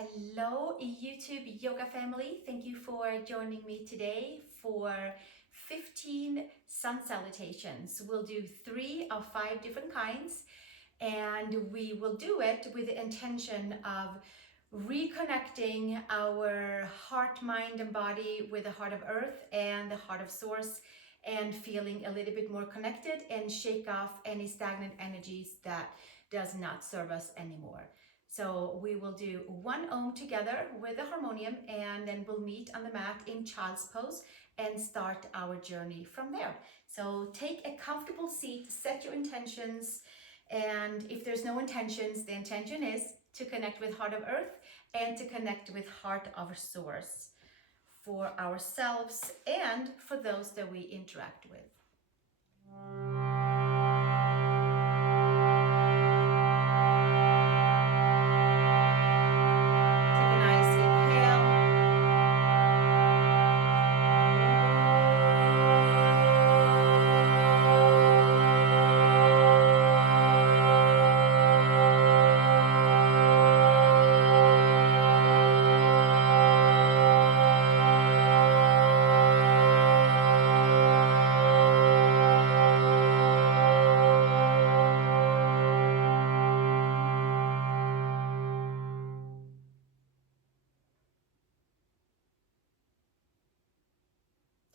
Hello, YouTube yoga family. Thank you for joining me today for 15 sun salutations. We'll do 3 of 5 different kinds, and we will do it with the intention of reconnecting our heart, mind, and body with the heart of earth and the heart of source, and feeling a little bit more connected and shake off any stagnant energies that does not serve us anymore. So we will do 1 Om together with the harmonium, and then we'll meet on the mat in child's pose and start our journey from there. So take a comfortable seat, set your intentions, and if there's no intentions, the intention is to connect with heart of earth and to connect with heart of source for ourselves and for those that we interact with.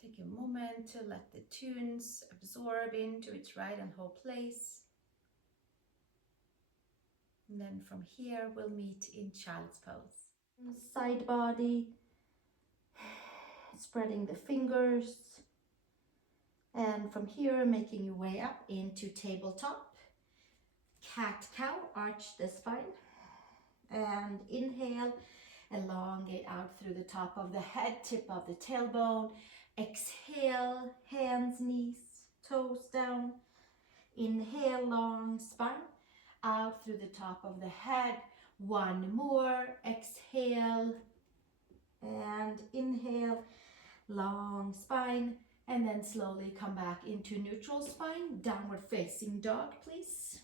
Take a moment to let the tunes absorb into its right and whole place. And then from here, we'll meet in child's pose. Side body, spreading the fingers. And from here, making your way up into tabletop. Cat-cow, arch the spine. And inhale, elongate out through the top of the head, tip of the tailbone. Exhale, hands, knees, toes down. Inhale, long spine, out through the top of the head. 1 more, exhale, and inhale, long spine, and then slowly come back into neutral spine, downward facing dog, please.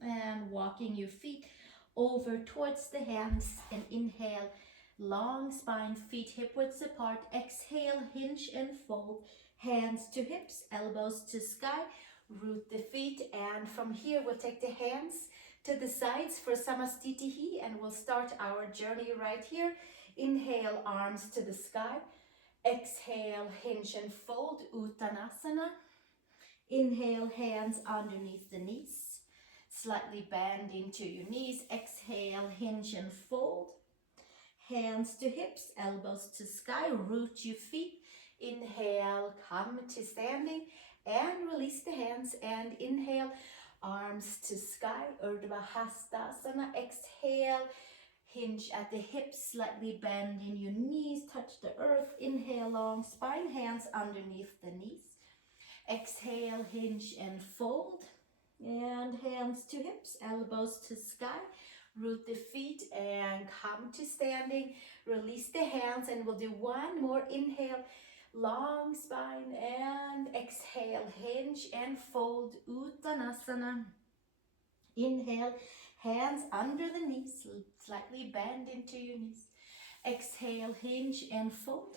And walking your feet over towards the hands, and inhale, long spine, feet hip widths apart. Exhale, hinge and fold, hands to hips, elbows to sky, root the feet, and from here we'll take the hands to the sides for Samastitihi, and we'll start our journey right here. Inhale, arms to the sky. Exhale, hinge and fold, Uttanasana. Inhale, hands underneath the knees. Slightly bend into your knees. Exhale, hinge and fold. Hands to hips, elbows to sky, root your feet. Inhale, come to standing and release the hands, and inhale, arms to sky, Urdhva Hastasana. Exhale, hinge at the hips, slightly bend in your knees, touch the earth. Inhale, long spine, hands underneath the knees. Exhale, hinge and fold, and hands to hips, elbows to sky. Root the feet and come to standing. Release the hands, and we'll do 1 more. Inhale, long spine, and exhale, hinge and fold, Uttanasana. Inhale, hands under the knees, slightly bend into your knees. Exhale, hinge and fold.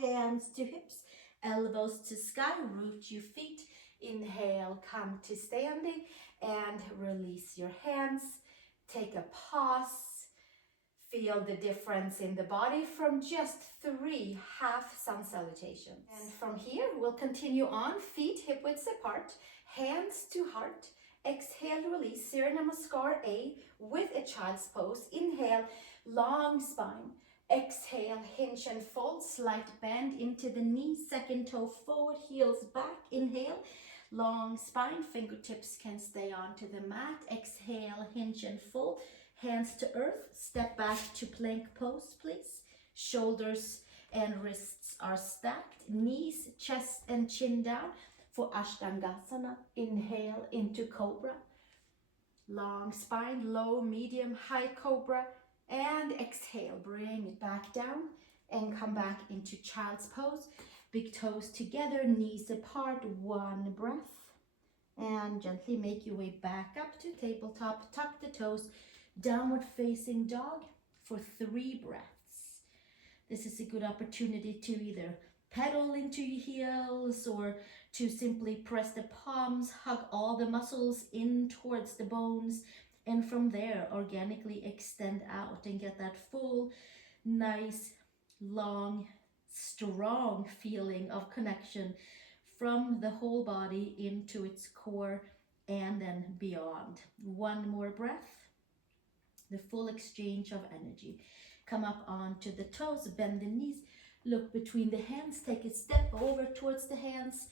Hands to hips, elbows to sky, root your feet. Inhale, come to standing, and release your hands. Take a pause. Feel the difference in the body from just 3 half sun salutations. And from here, we'll continue on, feet hip widths apart, hands to heart. Exhale, release, Surya Namaskar A with a child's pose. Inhale, long spine. Exhale, hinge and fold, slight bend into the knee, second toe forward, heels back. Inhale, long spine, fingertips can stay onto the mat. Exhale, hinge and fold, hands to earth, step back to plank pose, please. Shoulders and wrists are stacked, knees, chest and chin down for Ashtangasana. Inhale into Cobra. Long spine, low, medium, high Cobra. And exhale, bring it back down and come back into child's pose. Big toes together, knees apart, 1 breath. And gently make your way back up to tabletop. Tuck the toes, Downward facing dog for 3 breaths. This is a good opportunity to either pedal into your heels or to simply press the palms, hug all the muscles in towards the bones, and from there organically extend out and get that full, nice, long, strong feeling of connection from the whole body into its core and then beyond. One more breath, the full exchange of energy. Come up onto the toes, bend the knees, look between the hands, take a step over towards the hands,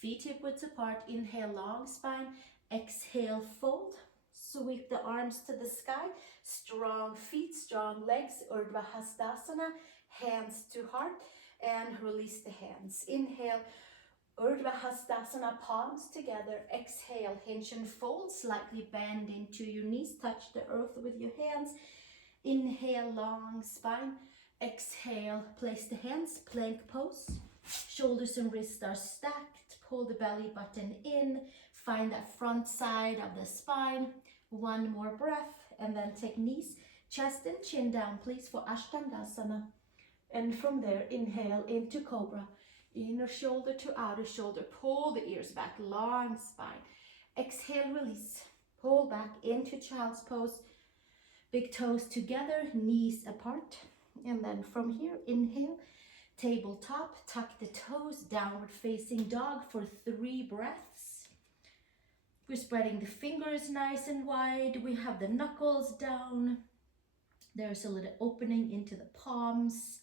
feet hip width apart, inhale long spine, exhale fold, sweep the arms to the sky, strong feet, strong legs, Urdhva Hastasana, hands to heart, and release the hands. Inhale, Urdhva Hastasana, palms together. Exhale, hinge and fold, slightly bend into your knees, touch the earth with your hands. Inhale, long spine. Exhale, place the hands, plank pose. Shoulders and wrists are stacked. Pull the belly button in. Find that front side of the spine. One more breath, and then take knees, chest and chin down, please, for Ashtangasana. And from there, inhale into Cobra. Inner shoulder to outer shoulder. Pull the ears back, long spine. Exhale, release. Pull back into child's pose. Big toes together, knees apart. And then from here, inhale, tabletop, tuck the toes, downward facing dog for 3 breaths. We're spreading the fingers nice and wide. We have the knuckles down. There's a little opening into the palms,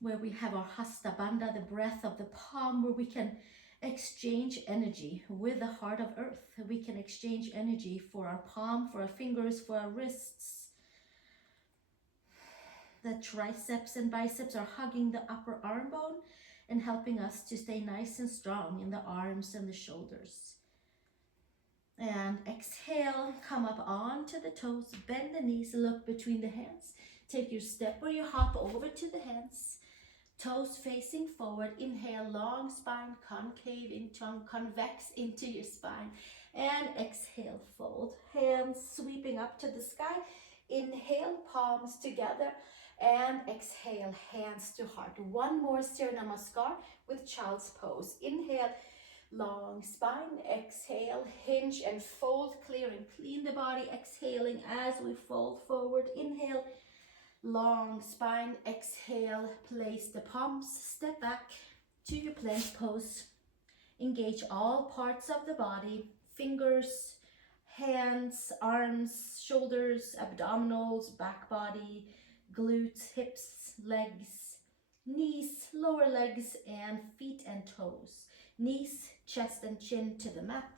where we have our Hasta Bandha, the breath of the palm, where we can exchange energy with the heart of earth. We can exchange energy for our palm, for our fingers, for our wrists. The triceps and biceps are hugging the upper arm bone and helping us to stay nice and strong in the arms and the shoulders. And exhale, come up onto the toes, bend the knees, look between the hands. Take your step or your hop over to the hands. Toes facing forward. Inhale, long spine, concave into, convex into your spine. And exhale, fold. Hands sweeping up to the sky. Inhale, palms together. And exhale, hands to heart. One more Surya Namaskar with child's pose. Inhale, long spine. Exhale, hinge and fold. Clear and clean the body. Exhaling as we fold forward. Inhale, long spine. Exhale, place the palms, step back to your plank pose. Engage all parts of the body, fingers, hands, arms, shoulders, abdominals, back body, glutes, hips, legs, knees, lower legs, and feet and toes. Knees, chest and chin to the mat.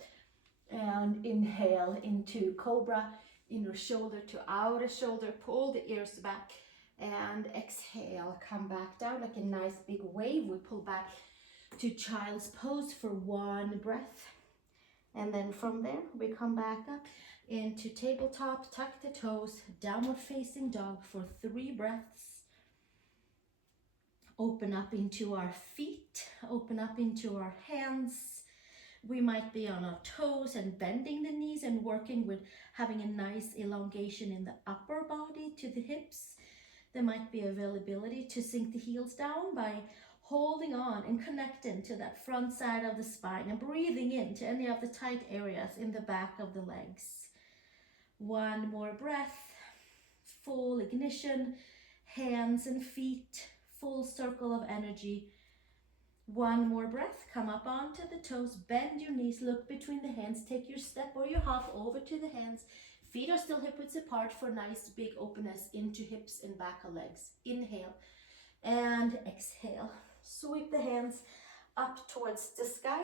And inhale into Cobra. Inner shoulder to outer shoulder, pull the ears back, and exhale, come back down like a nice big wave. We pull back to child's pose for 1 breath, and then from there we come back up into tabletop, tuck the toes, downward facing dog for 3 breaths. Open up into our feet, open up into our hands. We might be on our toes and bending the knees and working with having a nice elongation in the upper body to the hips. There might be availability to sink the heels down by holding on and connecting to that front side of the spine and breathing into any of the tight areas in the back of the legs. 1 more breath, full ignition, hands and feet, full circle of energy. 1 more breath, come up onto the toes, bend your knees, look between the hands, take your step or your hop over to the hands. Feet are still hip width apart for nice big openness into hips and back of legs. Inhale and exhale. Sweep the hands up towards the sky,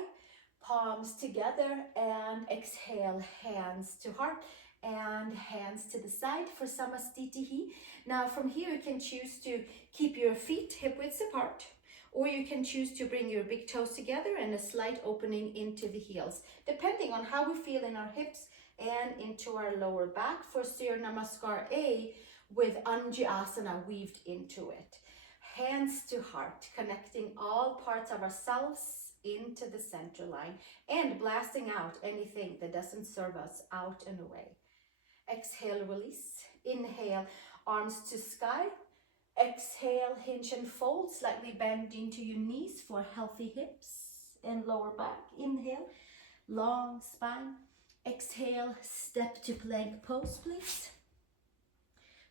palms together, and exhale, hands to heart and hands to the side for Samastitihi. Now from here you can choose to keep your feet hip width apart, or you can choose to bring your big toes together and a slight opening into the heels, depending on how we feel in our hips and into our lower back for Surya Namaskar A with Anjasana weaved into it. Hands to heart, connecting all parts of ourselves into the center line and blasting out anything that doesn't serve us out and away. exhale, release. Inhale, arms to sky. Exhale, hinge and fold, slightly bend into your knees for healthy hips and lower back. Inhale, long spine. Exhale, step to plank pose, please.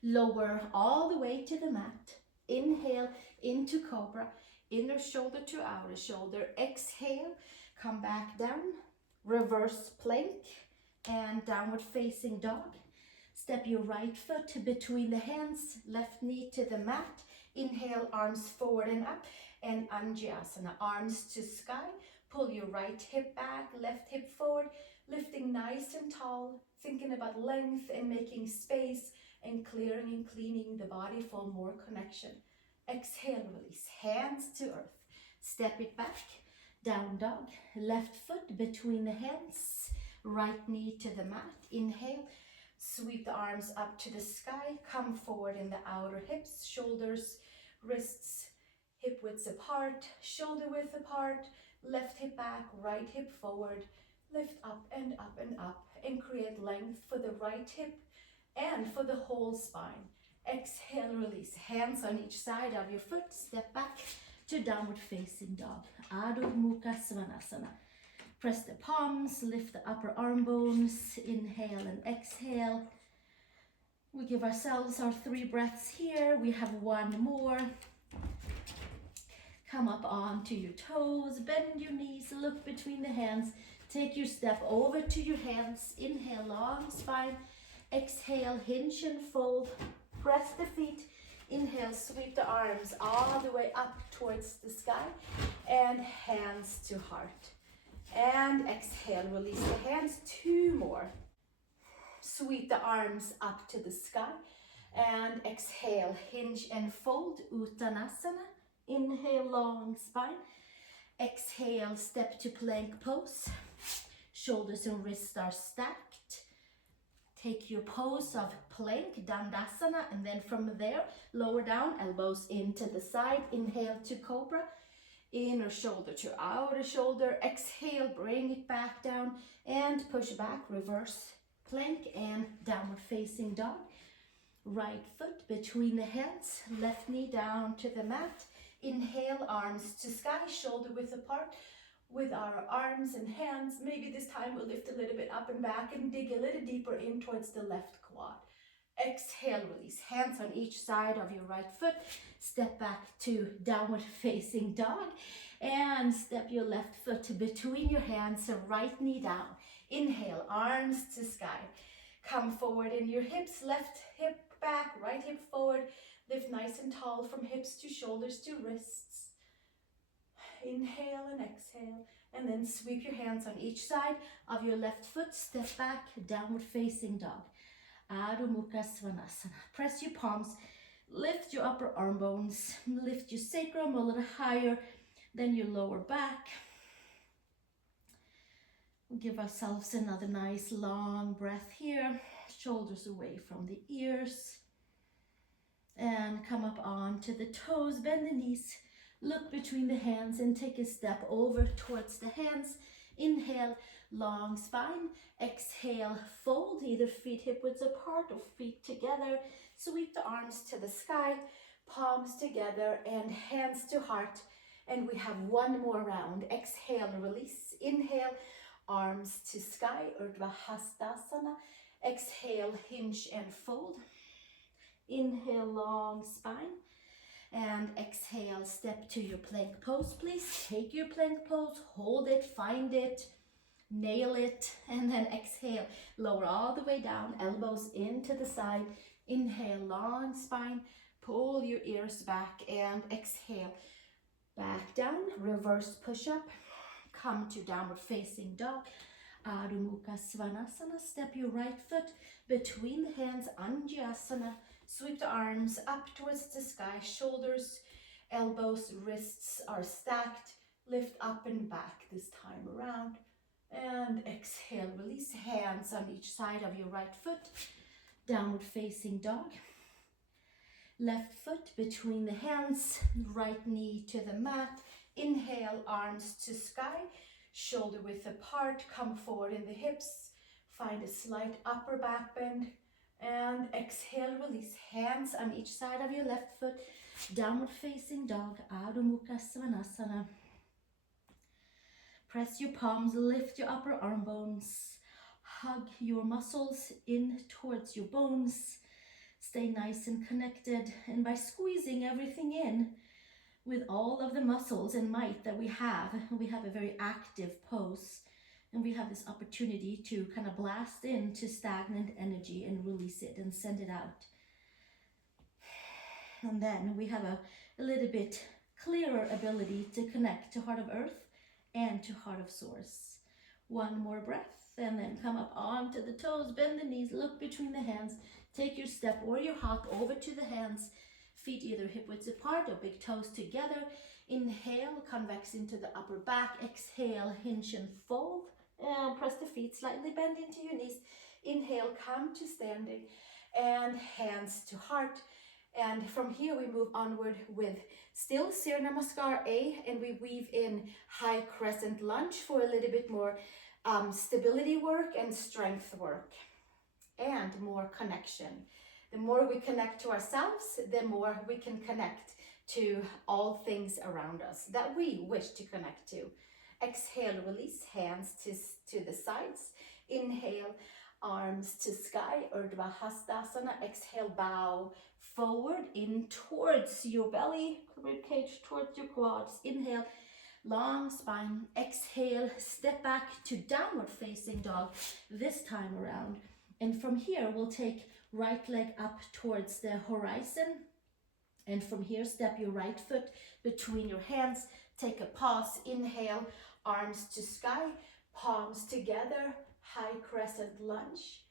Lower all the way to the mat. Inhale into cobra, inner shoulder to outer shoulder. Exhale, come back down, reverse plank and downward facing dog. Step your right foot between the hands, left knee to the mat. Inhale, arms forward and up, and Anjasana, arms to sky. Pull your right hip back, left hip forward, lifting nice and tall, thinking about length and making space and clearing and cleaning the body for more connection. Exhale, release, hands to earth. Step it back, down dog, left foot between the hands, right knee to the mat. Inhale, sweep the arms up to the sky, come forward in the outer hips, shoulders, wrists, hip widths apart, shoulder width apart, left hip back, right hip forward, lift up and up and up, and create length for the right hip and for the whole spine. Exhale, release, hands on each side of your foot, step back to downward facing dog, Adho Mukha Svanasana. Press the palms, lift the upper arm bones, inhale and exhale. We give ourselves our 3 breaths here. We have 1 more. Come up onto your toes, bend your knees, look between the hands. Take your step over to your hands. Inhale, long spine. Exhale, hinge and fold. Press the feet. Inhale, sweep the arms all the way up towards the sky. And hands to heart. And exhale, release the hands. 2 more. Sweep the arms up to the sky. And exhale, hinge and fold, Uttanasana. Inhale, long spine. Exhale, step to plank pose. Shoulders and wrists are stacked. Take your pose of plank, Dandasana, and then from there, lower down, elbows into the side. Inhale to cobra. Inner shoulder to outer shoulder. Exhale, bring it back down and push back, reverse plank and downward facing dog. Right foot between the hands, left knee down to the mat. Inhale, arms to sky, shoulder width apart with our arms and hands. Maybe this time we'll lift a little bit up and back and dig a little deeper in towards the left quad. Exhale, release, hands on each side of your right foot. Step back to downward facing dog and step your left foot between your hands, right knee down. Inhale, arms to sky. Come forward in your hips, left hip back, right hip forward. Lift nice and tall from hips to shoulders to wrists. Inhale and exhale. And then sweep your hands on each side of your left foot. Step back, downward facing dog. Adho Mukha Svanasana. Press your palms. Lift your upper arm bones. Lift your sacrum a little higher than your lower back. Give ourselves another nice long breath here. Shoulders away from the ears. And come up onto the toes, bend the knees, look between the hands and take a step over towards the hands. Inhale, long spine. Exhale, fold, either feet hip widths apart or feet together. Sweep the arms to the sky, palms together and hands to heart. And we have 1 more round. Exhale, release. Inhale, arms to sky, Urdhva Hastasana. Exhale, hinge and fold. Inhale, long spine. And exhale, step to your plank pose, please. Take your plank pose, hold it, find it, nail it, and then exhale. Lower all the way down, elbows into the side. Inhale, long spine, pull your ears back and exhale. Back down, reverse push up. Come to downward facing dog. Adho Mukha Svanasana. Step your right foot between the hands, Anjasana. Sweep the arms up towards the sky, shoulders, elbows, wrists are stacked. Lift up and back this time around. And exhale, release, hands on each side of your right foot. Downward facing dog. Left foot between the hands, right knee to the mat. Inhale, arms to sky, shoulder width apart. Come forward in the hips. Find a slight upper back bend. And exhale, release. Hands on each side of your left foot. Downward facing dog, Adho Mukha Svanasana. Press your palms, lift your upper arm bones. Hug your muscles in towards your bones. Stay nice and connected. And by squeezing everything in with all of the muscles and might that we have a very active pose. And we have this opportunity to kind of blast into stagnant energy and release it and send it out. And then we have a little bit clearer ability to connect to Heart of Earth and to Heart of Source. One more breath, and then come up onto the toes, bend the knees, look between the hands, take your step or your hop over to the hands, feet either hip widths apart or big toes together. Inhale, convex into the upper back. Exhale, hinge and fold. And press the feet, slightly bend into your knees. Inhale, come to standing and hands to heart. And from here we move onward with still Surya Namaskar A, and we weave in high crescent lunge for a little bit more stability work and strength work and more connection. The more we connect to ourselves, the more we can connect to all things around us that we wish to connect to. Exhale, release, hands to the sides. Inhale, arms to sky, Urdhva Hastasana. Exhale, bow forward in towards your belly, ribcage towards your quads. Inhale, long spine. Exhale, step back to downward facing dog this time around. And from here, we'll take right leg up towards the horizon. And from here, step your right foot between your hands. Take a pause. Inhale, arms to sky, palms together, high crescent lunge.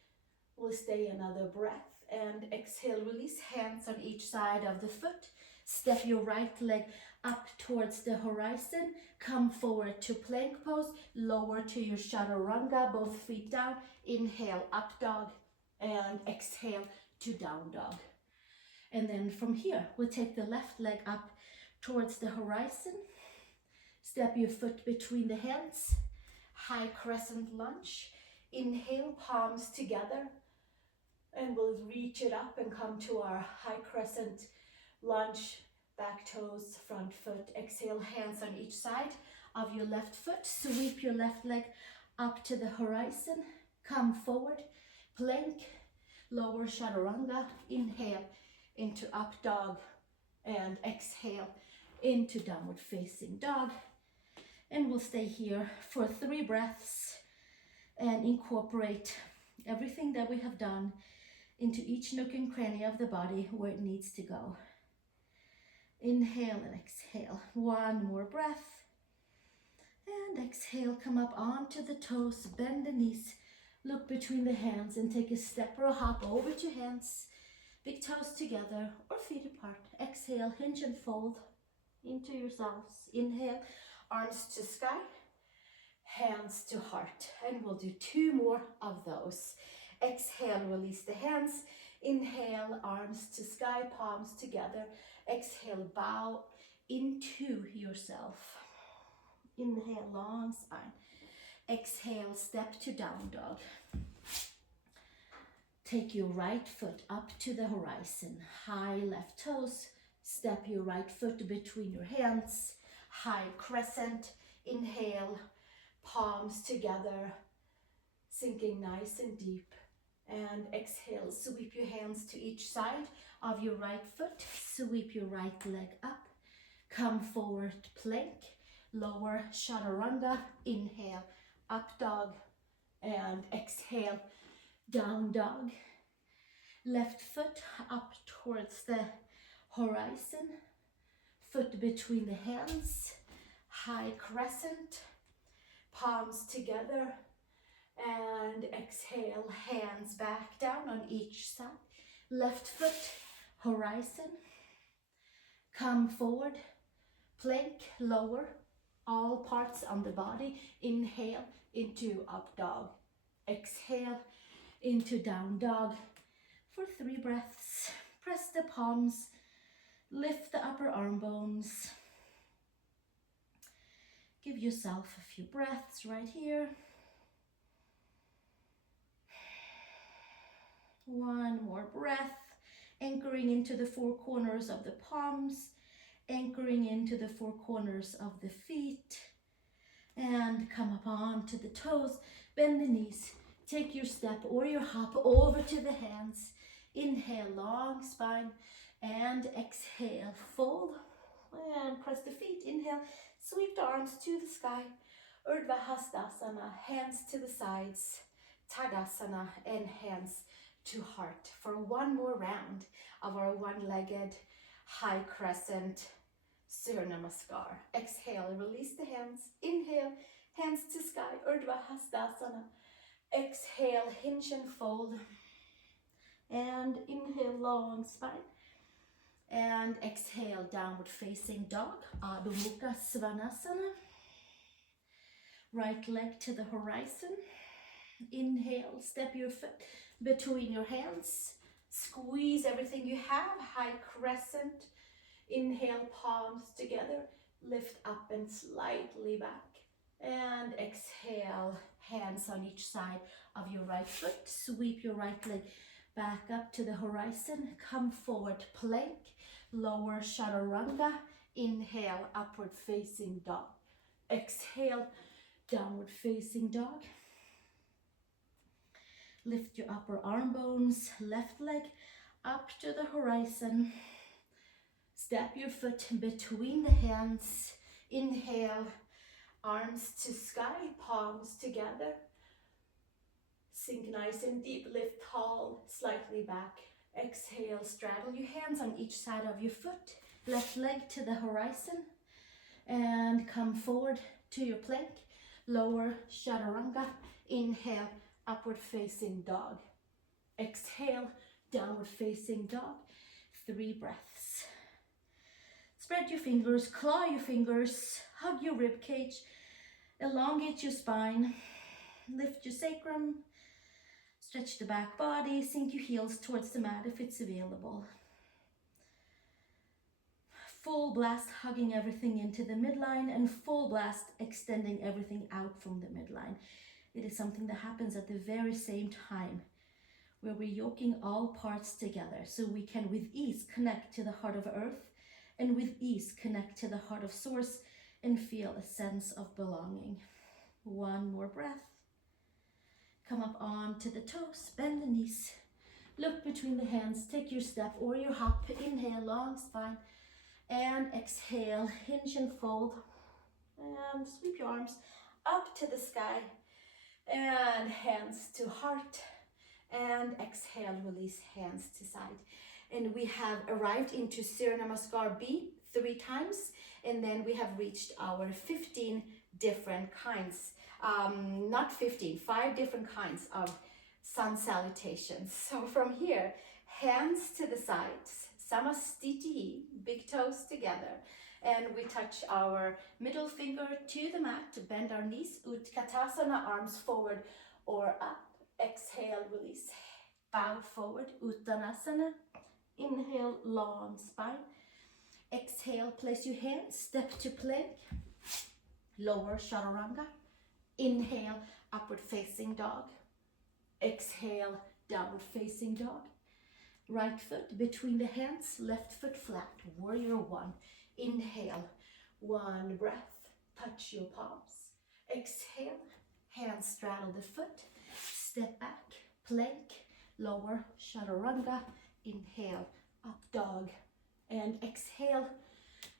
We'll stay another breath. And exhale, release, hands on each side of the foot. Step your right leg up towards the horizon. Come forward to plank pose. Lower to your chaturanga, both feet down. Inhale, up dog. And exhale to down dog. And then from here, we'll take the left leg up towards the horizon. Step your foot between the hands. High crescent lunge. Inhale, palms together. And we'll reach it up and come to our high crescent lunge. Back toes, front foot. Exhale, hands on each side of your left foot. Sweep your left leg up to the horizon. Come forward. Plank. Lower chaturanga. Inhale into up dog. And exhale into downward facing dog. And we'll stay here for 3 breaths and incorporate everything that we have done into each nook and cranny of the body where it needs to go. Inhale and exhale. 1 more breath. And exhale, come up onto the toes, bend the knees, look between the hands and take a step or a hop over to hands, big toes together or feet apart. Exhale, hinge and fold into yourselves. Inhale, arms to sky, hands to heart. And we'll do 2 more of those. Exhale, release the hands. Inhale, arms to sky, palms together. Exhale, bow into yourself. Inhale, long spine. Exhale, step to down dog. Take your right foot up to the horizon. High left toes. Step your right foot between your hands. High crescent. Inhale, palms together, sinking nice and deep. And exhale, sweep your hands to each side of your right foot. Sweep your right leg up. Come forward, plank. Lower chaturanga. Inhale, up dog. And exhale, down dog. Left foot up towards the horizon. Foot between the hands. High crescent. Palms together. And exhale, hands back down on each side. Left foot, horizon. Come forward, plank, lower, all parts on the body. Inhale into up dog. Exhale into down dog for 3 breaths. Press the palms, lift the upper arm bones. Give yourself a few breaths right here. One more breath, anchoring into the four corners of the palms, anchoring into the four corners of the feet, and come up onto the toes, bend the knees, take your step or your hop over to the hands, inhale, long spine, and exhale, fold, and press the feet, inhale, sweep the arms to the sky, Urdhva Hastasana, hands to the sides, Tadasana, and hands to heart for one more round of our one-legged high crescent Surya Namaskar. Exhale, release the hands. Inhale, hands to sky, Urdhva Hastasana. Exhale, hinge and fold. And inhale, long spine. And exhale, downward facing dog, Adho Mukha Svanasana. Right leg to the horizon. Inhale, step your foot between your hands. Squeeze everything you have, high crescent. Inhale, palms together, lift up and slightly back. And exhale, hands on each side of your right foot. Sweep your right leg back up to the horizon. Come forward, plank, lower chaturanga. Inhale, upward facing dog. Exhale, downward facing dog. Lift your upper arm bones, left leg up to the horizon. Step your foot between the hands. Inhale, arms to sky, palms together. Sink nice and deep, lift tall, slightly back. Exhale, straddle your hands on each side of your foot. Left leg to the horizon. And come forward to your plank. Lower chaturanga. Inhale, upward facing dog. Exhale, downward facing dog. 3 breaths. Spread your fingers, claw your fingers, hug your rib cage, elongate your spine, lift your sacrum, stretch the back body, sink your heels towards the mat if it's available. Full blast, hugging everything into the midline, and full blast, extending everything out from the midline. It is something that happens at the very same time, where we're yoking all parts together so we can with ease connect to the heart of earth, and with ease connect to the heart of source and feel a sense of belonging. One more breath. Come up onto the toes, bend the knees, look between the hands, take your step or your hop. Inhale, long spine, and exhale, hinge and fold, and sweep your arms up to the sky, and hands to heart, and exhale, release hands to side. And we have arrived into Surya Namaskar B 3 times, and then we have reached our 15 different kinds, not 15, 5 different kinds of Sun Salutations. So from here, hands to the sides, Samastitihi, big toes together, and we touch our middle finger to the mat to bend our knees, Utkatasana, arms forward or up. Exhale, release, bow forward, Uttanasana. Inhale, long spine. Exhale, place your hands, step to plank, lower chaturanga. Inhale, upward facing dog. Exhale, downward facing dog. Right foot between the hands, left foot flat, warrior 1. Inhale, 1 breath, touch your palms. Exhale, hands straddle the foot, step back, plank, lower chaturanga. Inhale, up dog, and exhale,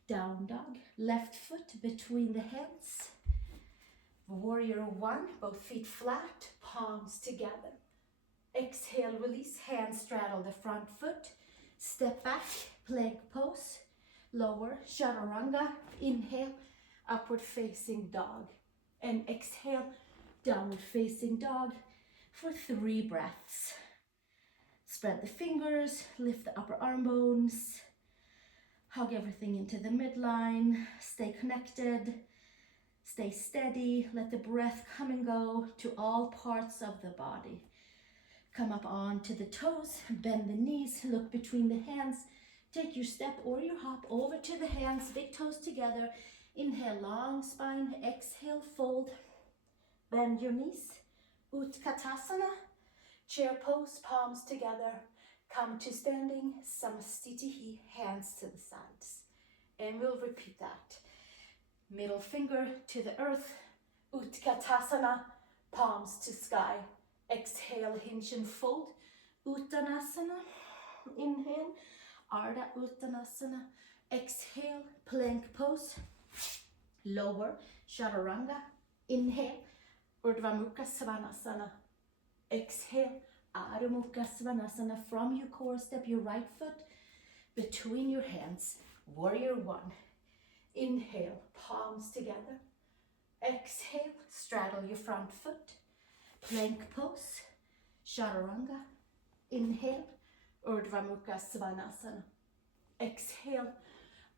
down dog. Left foot between the hands, warrior 1, both feet flat, palms together. Exhale, release, hands straddle the front foot, step back, plank pose, lower chaturanga. Inhale, upward facing dog, and exhale, downward facing dog for 3 breaths. Spread the fingers, lift the upper arm bones, hug everything into the midline, stay connected, stay steady, let the breath come and go to all parts of the body. Come up onto the toes, bend the knees, look between the hands, take your step or your hop over to the hands, big toes together. Inhale, long spine, exhale, fold, bend your knees, Utkatasana. Chair pose, palms together. Come to standing, samastitihi, hands to the sides. And we'll repeat that. Middle finger to the earth, Utkatasana, palms to sky. Exhale, hinge and fold. Uttanasana, inhale. Ardha Uttanasana, exhale, plank pose. Lower, Chaturanga, inhale. Urdhva Mukha Svanasana, exhale. Adho Mukha Svanasana, from your core, step your right foot between your hands. Warrior one. Inhale, palms together. Exhale, straddle your front foot. Plank pose, Chaturanga. Inhale, Urdhva Mukha Svanasana. Exhale,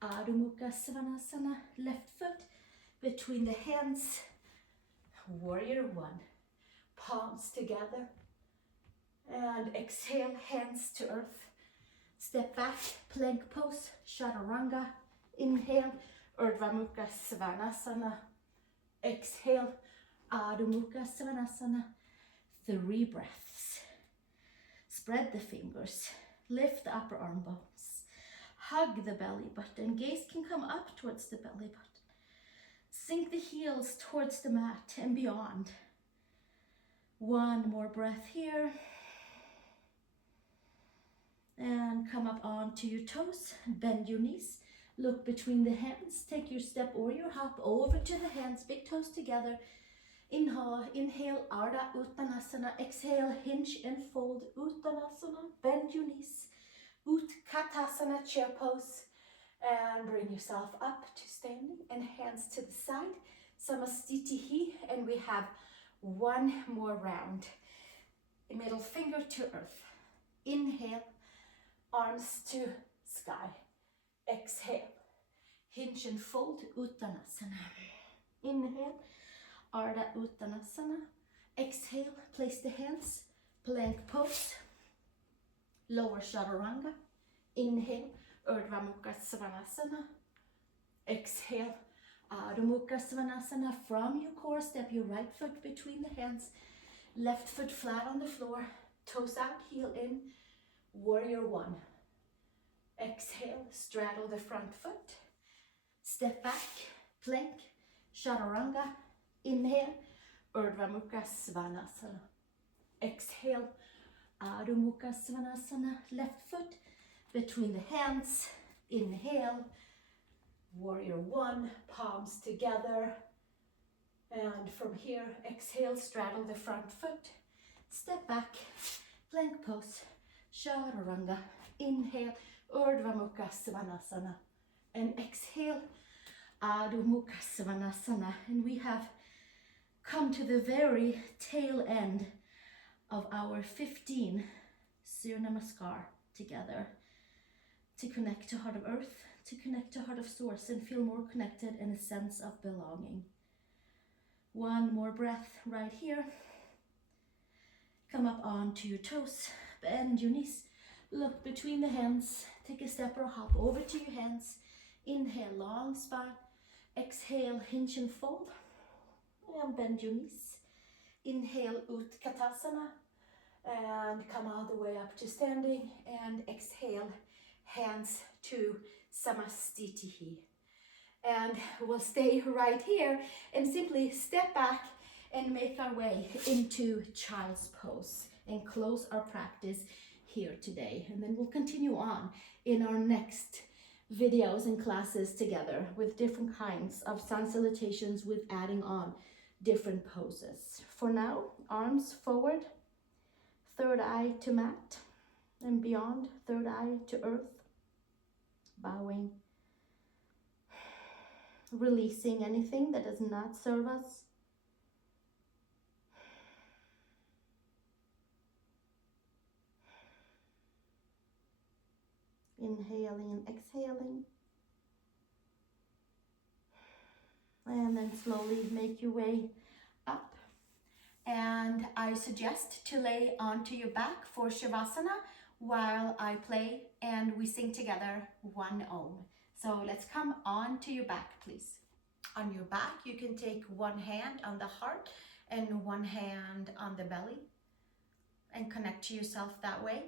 Adho Mukha Svanasana. Left foot between the hands. Warrior one. Palms together. And exhale, hands to earth. Step back, plank pose, Chaturanga. Inhale, Urdhva Mukha Svanasana. Exhale, Adho Mukha Svanasana. 3 breaths. Spread the fingers. Lift the upper arm bones. Hug the belly button. Gaze can come up towards the belly button. Sink the heels towards the mat and beyond. 1 more breath here. And come up onto your toes. Bend your knees. Look between the hands. Take your step or your hop over to the hands. Big toes together. Inhale, Ardha Uttanasana. Exhale, hinge and fold. Uttanasana. Bend your knees. Utkatasana, chair pose. And bring yourself up to standing and hands to the side. Samastitihi. And we have 1 more round. Middle finger to earth. Inhale. Arms to sky. Exhale. Hinge and fold. Uttanasana. Inhale. Ardha Uttanasana. Exhale. Place the hands. Plank pose. Lower Chaturanga. Inhale. Urdhva Mukha Svanasana. Exhale. Adho Mukha Svanasana. From your core, step your right foot between the hands. Left foot flat on the floor. Toes out, heel in. Warrior one. Exhale, straddle the front foot. Step back, plank, Chaturanga. Inhale, Urdhva Mukha Svanasana. Exhale, Adho Mukha Svanasana. Left foot between the hands. Inhale, Warrior one, palms together. And from here, exhale, straddle the front foot. Step back, plank pose, Chaturanga. Inhale, Urdhva Mukha Svanasana. And exhale, Adho Mukha Svanasana. And we have come to the very tail end of our 15 Surya Namaskar together to connect to Heart of Earth, to connect to Heart of Source and feel more connected in a sense of belonging. 1 more breath right here. Come up onto your toes, bend your knees, look between the hands, take a step or hop over to your hands. Inhale, long spine. Exhale, hinge and fold. And bend your knees. Inhale, Utkatasana. And come all the way up to standing. And exhale, hands to Samastitihi. And we'll stay right here and simply step back and make our way into child's pose and close our practice here today. And then we'll continue on in our next videos and classes together with different kinds of sun salutations with adding on different poses. For now, arms forward, third eye to mat and beyond, third eye to earth, bowing, releasing anything that does not serve us. Inhaling and exhaling. And then slowly make your way up. And I suggest to lay onto your back for Shavasana while I play and we sing together 1 Om. So let's come on to your back, please. On your back, you can take 1 hand on the heart and 1 hand on the belly. and connect to yourself that way.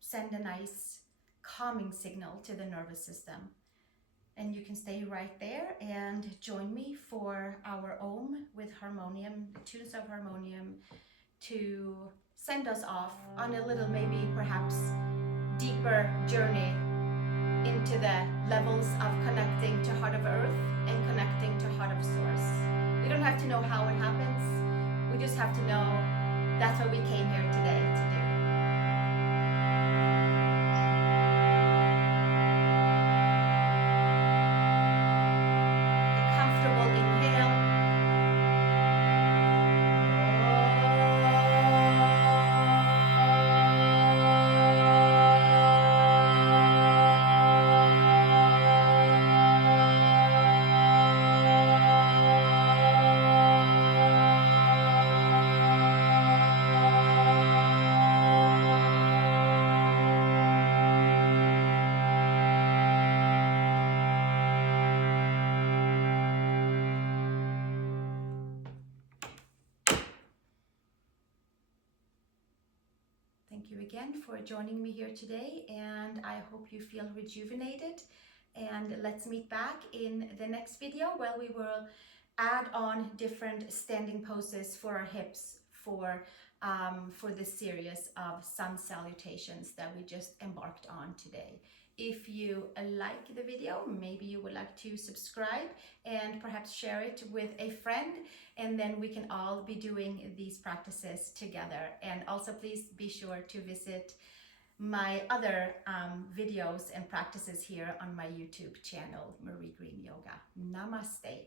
Send a nice calming signal to the nervous system. And you can stay right there and join me for our Om with harmonium, tunes of harmonium, to send us off on a little, maybe perhaps deeper journey into the levels of connecting to heart of earth and connecting to heart of source. We don't have to know how it happens. We just have to know that's what we came here today to do. A comfortable inhale. Thank you again for joining me here today, and I hope you feel rejuvenated. And let's meet back in the next video where we will add on different standing poses for our hips for this series of Sun Salutations that we just embarked on today. If you like the video, maybe you would like to subscribe and perhaps share it with a friend, and then we can all be doing these practices together. And also please be sure to visit my other videos and practices here on my YouTube channel, Marie Green Yoga. Namaste.